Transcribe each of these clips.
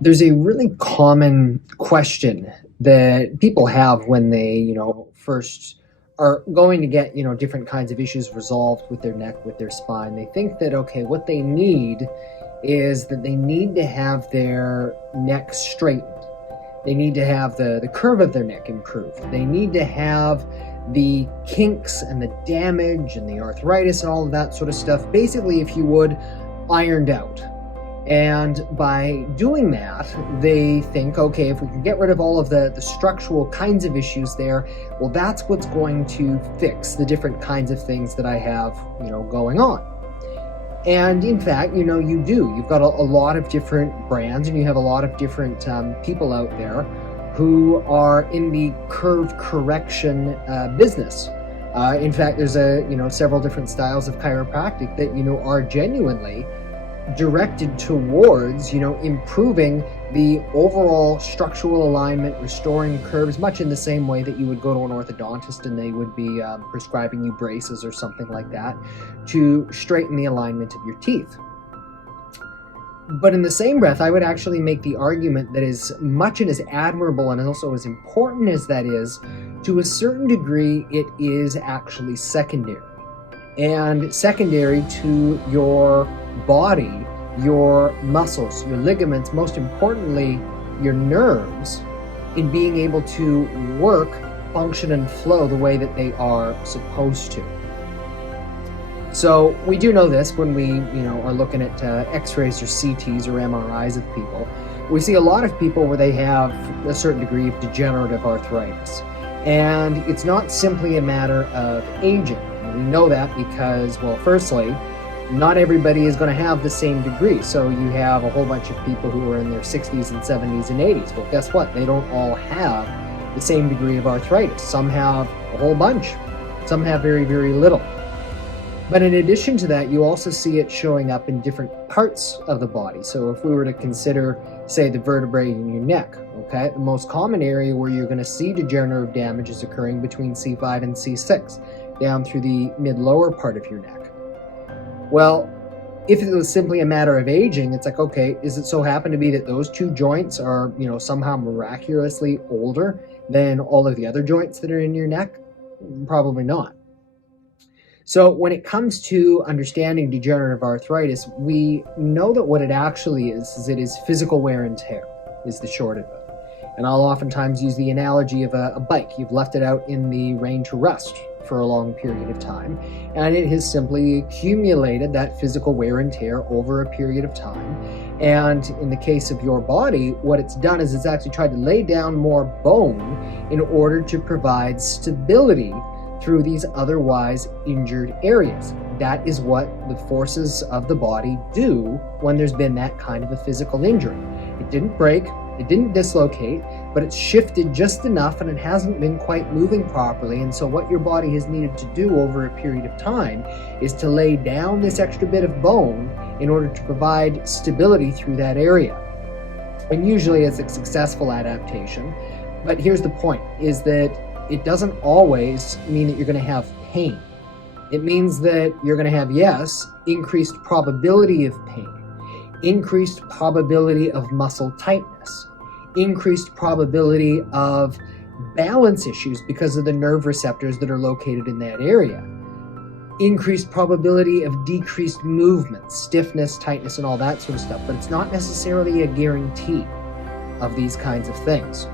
There's a really common question that people have when they, first are going to get, different kinds of issues resolved with their neck, with their spine. They think that, okay, what they need is that they need to have their neck straightened. They need to have the curve of their neck improved. They need to have the kinks and the damage and the arthritis and all of that sort of stuff, basically, if you would, ironed out. And by doing that, they think, okay, if we can get rid of all of the structural kinds of issues there, well, that's what's going to fix the different kinds of things that I have, going on. And in fact, you do. You've got a lot of different brands and you have a lot of different people out there who are in the curve correction business. In fact, there's several different styles of chiropractic that, are genuinely directed towards, improving the overall structural alignment, restoring curves, much in the same way that you would go to an orthodontist and they would be prescribing you braces or something like that to straighten the alignment of your teeth. But in the same breath, I would actually make the argument that as much and as admirable and also as important as that is, to a certain degree, it is actually secondary. And secondary to your body, your muscles, your ligaments, most importantly, your nerves, in being able to work, function, and flow the way that they are supposed to. So we do know this when we, are looking at X-rays or CTs or MRIs of people. We see a lot of people where they have a certain degree of degenerative arthritis. And it's not simply a matter of aging. We know that because, well, firstly, not everybody is going to have the same degree. So you have a whole bunch of people who are in their 60s and 70s and 80s. Well, guess what? They don't all have the same degree of arthritis. Some have a whole bunch. Some have very, very little. But in addition to that, you also see it showing up in different parts of the body. So if we were to consider, say, the vertebrae in your neck, okay, the most common area where you're going to see degenerative damage is occurring between C5 and C6, down through the mid-lower part of your neck. Well, if it was simply a matter of aging, it's like, okay, does it so happen to be that those two joints are, somehow miraculously older than all of the other joints that are in your neck? Probably not. So when it comes to understanding degenerative arthritis, we know that what it actually is it is physical wear and tear, is the short of it. And I'll oftentimes use the analogy of a bike. You've left it out in the rain to rust for a long period of time, and it has simply accumulated that physical wear and tear over a period of time. And in the case of your body, what it's done is it's actually tried to lay down more bone in order to provide stability through these otherwise injured areas. That is what the forces of the body do when there's been that kind of a physical injury. It didn't break, it didn't dislocate, but it's shifted just enough and it hasn't been quite moving properly. And so what your body has needed to do over a period of time is to lay down this extra bit of bone in order to provide stability through that area. And usually it's a successful adaptation. But here's the point, is that it doesn't always mean that you're going to have pain. It means that you're going to have, yes, increased probability of pain, increased probability of muscle tightness, increased probability of balance issues because of the nerve receptors that are located in that area, increased probability of decreased movement, stiffness, tightness, and all that sort of stuff. But it's not necessarily a guarantee of these kinds of things.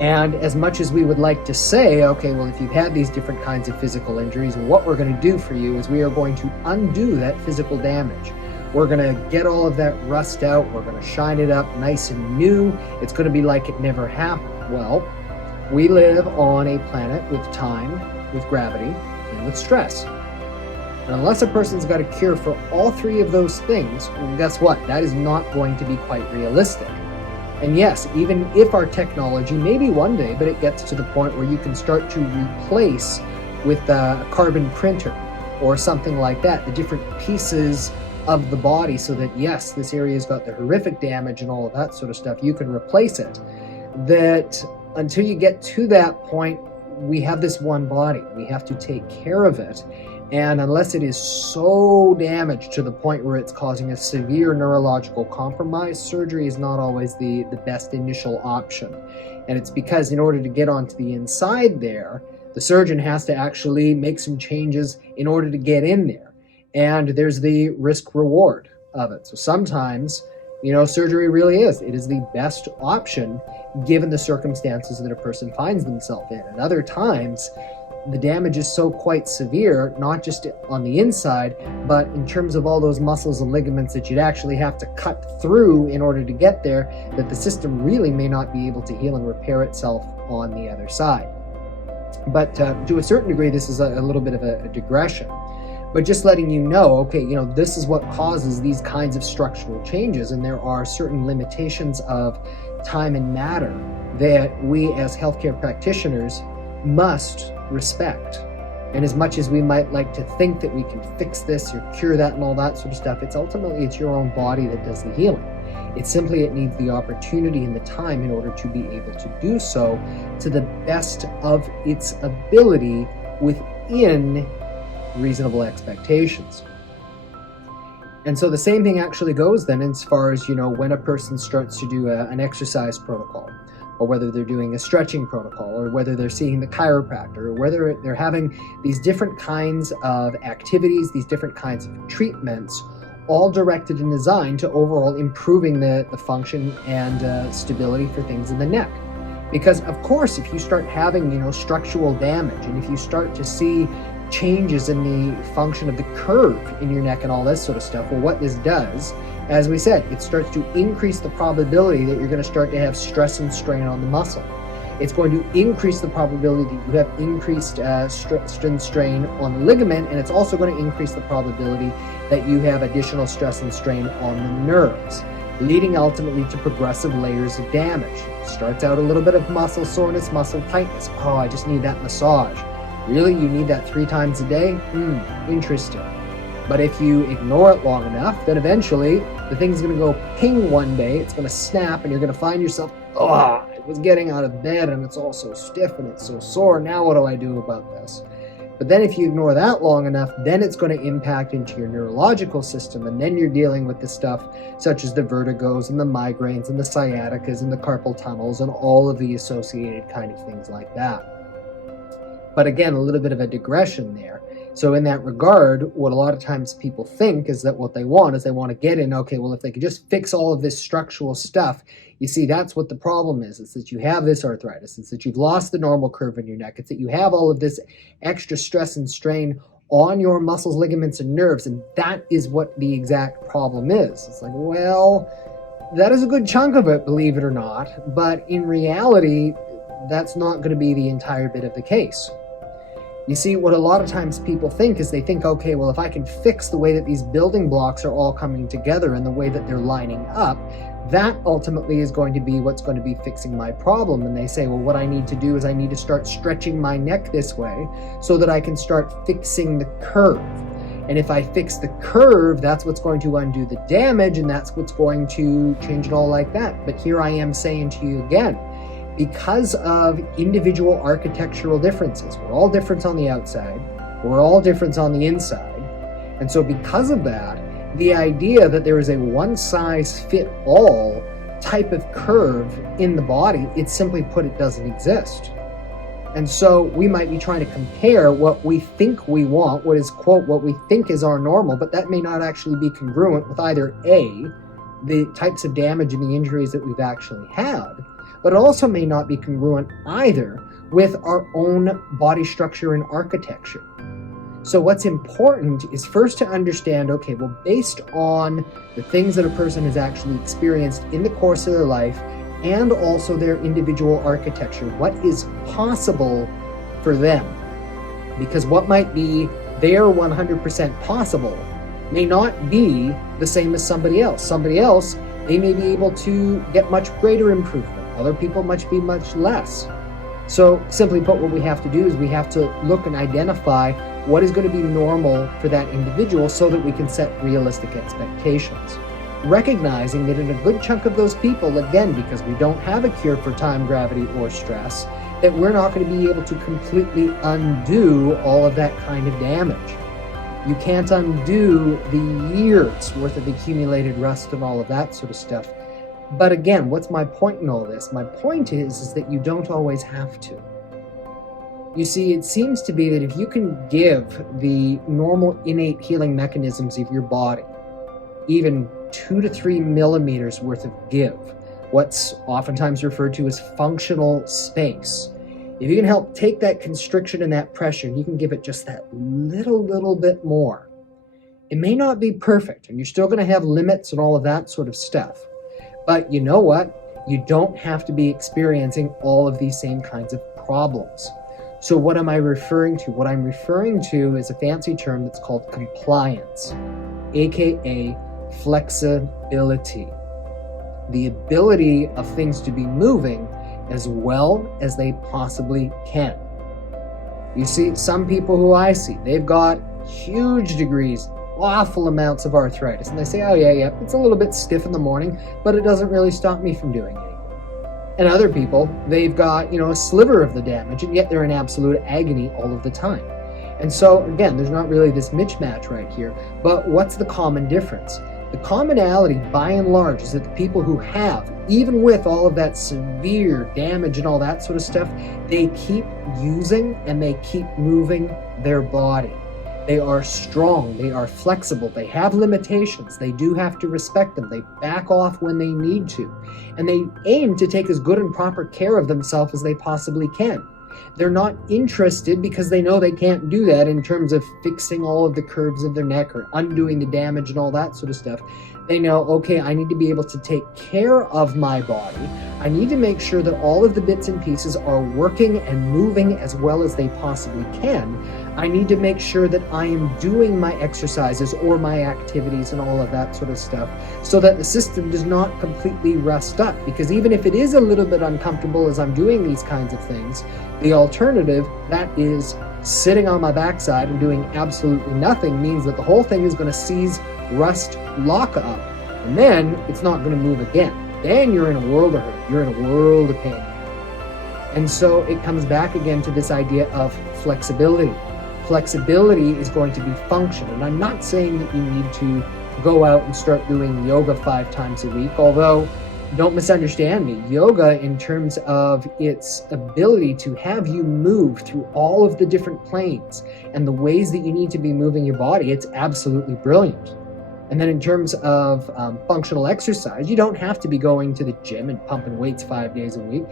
And as much as we would like to say, okay, well, if you've had these different kinds of physical injuries, what we're going to do for you is we are going to undo that physical damage. We're going to get all of that rust out. We're going to shine it up nice and new. It's going to be like it never happened. Well, we live on a planet with time, with gravity, and with stress. And unless a person's got a cure for all three of those things, well, guess what? That is not going to be quite realistic. And yes, even if our technology, maybe one day, but it gets to the point where you can start to replace with a carbon printer or something like that, the different pieces of the body so that, yes, this area's got the horrific damage and all of that sort of stuff, you can replace it. That until you get to that point, we have this one body. We have to take care of it. And unless it is so damaged to the point where it's causing a severe neurological compromise, surgery is not always the best initial option. And it's because in order to get onto the inside there, the surgeon has to actually make some changes in order to get in there. And there's the risk reward of it. So sometimes, surgery really is the best option given the circumstances that a person finds themselves in. And other times, the damage is so quite severe, not just on the inside, but in terms of all those muscles and ligaments that you'd actually have to cut through in order to get there, that the system really may not be able to heal and repair itself on the other side. But to a certain degree, this is a little bit of a digression. But just letting you know, okay, this is what causes these kinds of structural changes, and there are certain limitations of time and matter that we as healthcare practitioners must respect. And as much as we might like to think that we can fix this or cure that and all that sort of stuff, it's your own body that does the healing. It needs the opportunity and the time in order to be able to do so to the best of its ability within reasonable expectations. And so the same thing actually goes then as far as, when a person starts to do an exercise protocol, or whether they're doing a stretching protocol, or whether they're seeing the chiropractor, or whether they're having these different kinds of activities, these different kinds of treatments, all directed and designed to overall improving the function and stability for things in the neck. Because of course, if you start having, structural damage, and if you start to see changes in the function of the curve in your neck and all this sort of stuff, well, what this does, as we said, it starts to increase the probability that you're going to start to have stress and strain on the muscle. It's going to increase the probability that you have increased stress and strain on the ligament, and it's also going to increase the probability that you have additional stress and strain on the nerves, leading ultimately to progressive layers of damage. It starts out a little bit of muscle soreness, muscle tightness. Oh, I just need that massage. Really? You need that 3 times a day? Interesting. But if you ignore it long enough, then eventually the thing's going to go ping one day, it's going to snap, and you're going to find yourself, I was getting out of bed and it's all so stiff and it's so sore. Now what do I do about this? But then if you ignore that long enough, then it's going to impact into your neurological system, and then you're dealing with the stuff such as the vertigos and the migraines and the sciaticas and the carpal tunnels and all of the associated kind of things like that. But again, a little bit of a digression there. So in that regard, what a lot of times people think is that what they want is they want to get in, okay, well, if they could just fix all of this structural stuff, you see, that's what the problem is. It's that you have this arthritis. It's that you've lost the normal curve in your neck. It's that you have all of this extra stress and strain on your muscles, ligaments, and nerves, and that is what the exact problem is. It's like, well, that is a good chunk of it, believe it or not, but in reality, that's not going to be the entire bit of the case. You see, what a lot of times people think is they think, okay, well, if I can fix the way that these building blocks are all coming together and the way that they're lining up, that ultimately is going to be what's going to be fixing my problem. And they say, well, what I need to do is I need to start stretching my neck this way so that I can start fixing the curve. And if I fix the curve, that's what's going to undo the damage, and that's what's going to change it all like that. But here I am saying to you again, because of individual architectural differences. We're all different on the outside. We're all different on the inside. And so because of that, the idea that there is a one-size-fit-all type of curve in the body, it's simply put, it doesn't exist. And so we might be trying to compare what we think we want, what is, quote, what we think is our normal, but that may not actually be congruent with either A, the types of damage and the injuries that we've actually had, but it also may not be congruent either with our own body structure and architecture. So what's important is first to understand, okay, well, based on the things that a person has actually experienced in the course of their life and also their individual architecture, what is possible for them? Because what might be their 100% possible may not be the same as somebody else. Somebody else, they may be able to get much greater improvement. Other people might be much less. So simply put, what we have to do is we have to look and identify what is going to be normal for that individual so that we can set realistic expectations. Recognizing that in a good chunk of those people, again, because we don't have a cure for time, gravity, or stress, that we're not going to be able to completely undo all of that kind of damage. You can't undo the years worth of accumulated rust and all of that sort of stuff. But again, what's my point in all this? My point is that you don't always have to. You see, it seems to be that if you can give the normal innate healing mechanisms of your body even 2 to 3 millimeters worth of give, what's oftentimes referred to as functional space, if you can help take that constriction and that pressure, and you can give it just that little bit more, it may not be perfect, and you're still going to have limits and all of that sort of stuff. But you know what? You don't have to be experiencing all of these same kinds of problems. So what am I referring to? What I'm referring to is a fancy term that's called compliance, aka flexibility. The ability of things to be moving as well as they possibly can. You see, some people who I see, they've got huge degrees, awful amounts of arthritis, and they say, oh yeah, it's a little bit stiff in the morning, but it doesn't really stop me from doing anything. And other people, they've got, a sliver of the damage, and yet they're in absolute agony all of the time. And so, again, there's not really this mismatch right here, but what's the common difference? The commonality, by and large, is that the people who have, even with all of that severe damage and all that sort of stuff, they keep using and they keep moving their body. They are strong, they are flexible, they have limitations, they do have to respect them, they back off when they need to, and they aim to take as good and proper care of themselves as they possibly can. They're not interested, because they know they can't do that, in terms of fixing all of the curves of their neck or undoing the damage and all that sort of stuff. They know, okay, I need to be able to take care of my body. I need to make sure that all of the bits and pieces are working and moving as well as they possibly can. I need to make sure that I am doing my exercises or my activities and all of that sort of stuff, so that the system does not completely rust up. Because even if it is a little bit uncomfortable as I'm doing these kinds of things, the alternative, that is sitting on my backside and doing absolutely nothing, means that the whole thing is going to seize, rust, lock up, and then it's not going to move again. Then you're in a world of hurt. You're in a world of pain. And so it comes back again to this idea of flexibility. Flexibility is going to be function. And I'm not saying that you need to go out and start doing yoga 5 times a week, although don't misunderstand me. Yoga, in terms of its ability to have you move through all of the different planes and the ways that you need to be moving your body, it's absolutely brilliant. And then in terms of functional exercise, you don't have to be going to the gym and pumping weights 5 days a week.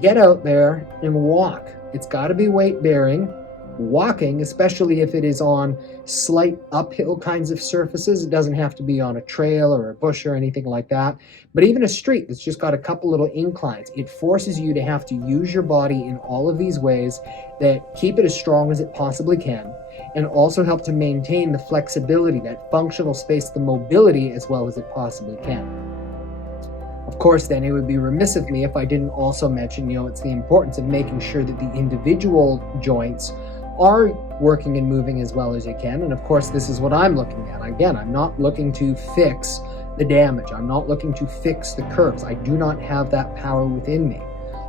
Get out there and walk. It's got to be weight bearing. Walking, especially if it is on slight uphill kinds of surfaces, it doesn't have to be on a trail or a bush or anything like that, but even a street that's just got a couple little inclines, it forces you to have to use your body in all of these ways that keep it as strong as it possibly can, and also help to maintain the flexibility, that functional space, the mobility, as well as it possibly can. Of course, then it would be remiss of me if I didn't also mention, it's the importance of making sure that the individual joints are working and moving as well as you can. And of course, this is what I'm looking at. Again, I'm not looking to fix the damage. I'm not looking to fix the curves. I do not have that power within me.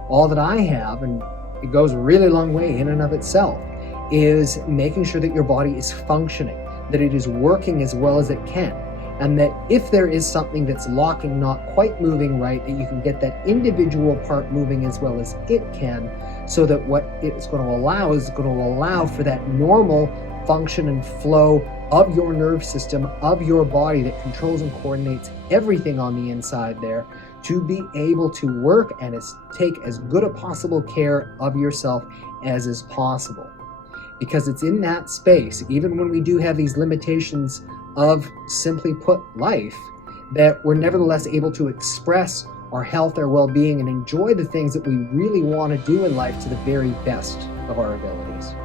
All that I have, and it goes a really long way in and of itself, is making sure that your body is functioning, that it is working as well as it can. And that if there is something that's locking, not quite moving right, that you can get that individual part moving as well as it can, so that what it's going to allow is going to allow for that normal function and flow of your nerve system, of your body that controls and coordinates everything on the inside there, to be able to work and take as good a possible care of yourself as is possible. Because it's in that space, even when we do have these limitations of, simply put, life, that we're nevertheless able to express our health, our well-being, and enjoy the things that we really want to do in life to the very best of our abilities.